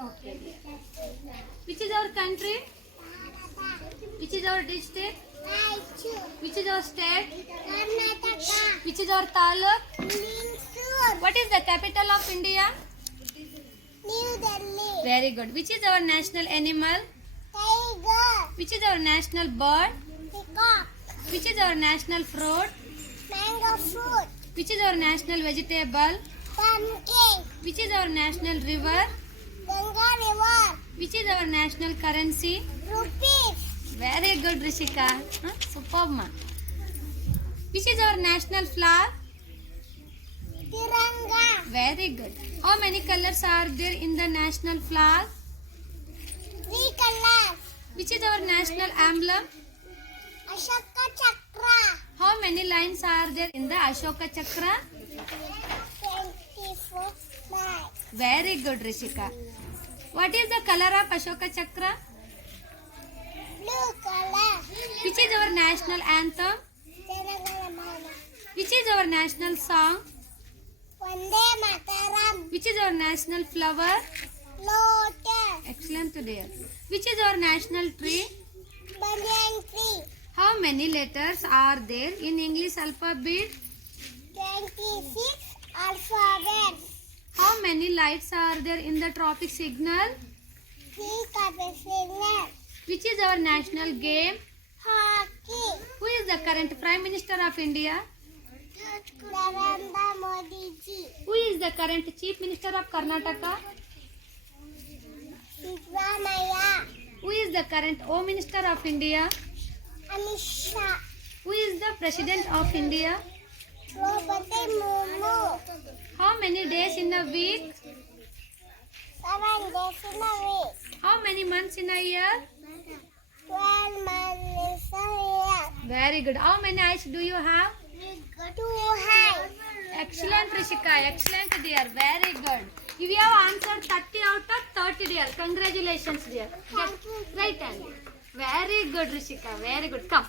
Okay. Which is our country? Which is our district? Which is our state? Which is our taluk? What is the capital of India? New Delhi. Very good. Which is our national animal? Tiger. Which is our national bird? Peacock. Which is our national fruit? Mango fruit. Which is our national vegetable? Pumpkin. Which is our national river? Ganga river. Which is our national currency? Rupees. Very good, Rishika. Superb, ma. Which is our national flag? Tiranga. Very good. How many colors are there in the national flag? 3 colors. Which is our national emblem? Ashoka Chakra. How many lines are there in the Ashoka Chakra? 24 lines. Very good, Rishika. What is the color of Ashoka Chakra? Blue color. Which is our national anthem? Janaganamana. Which is our national song? Vande Mataram. Which is our national flower? Lotus. Excellent, dear. Which is our national tree? Banyan tree. How many letters are there in English alphabet? 26 alphabets. How many lights are there in the traffic signal? 3 signals. Which is our national game? Hockey. Who is the current Prime Minister of India? Narendra Modi ji. Who is the current Chief Minister of Karnataka? Siddaramaiah. Who is the current Home Minister of India? Amit Shah. Who is the President of India? Draupadi Murmu. How many days in a week? 7 days in a week. How many months in a year? 12 months in a year. Very good. How many eyes do you have? 2 high. Excellent, Rishika. Excellent, dear. Very good. You have answered 30 out of 30, dear. Congratulations, dear. Get right hand. Very good, Rishika. Very good. Come.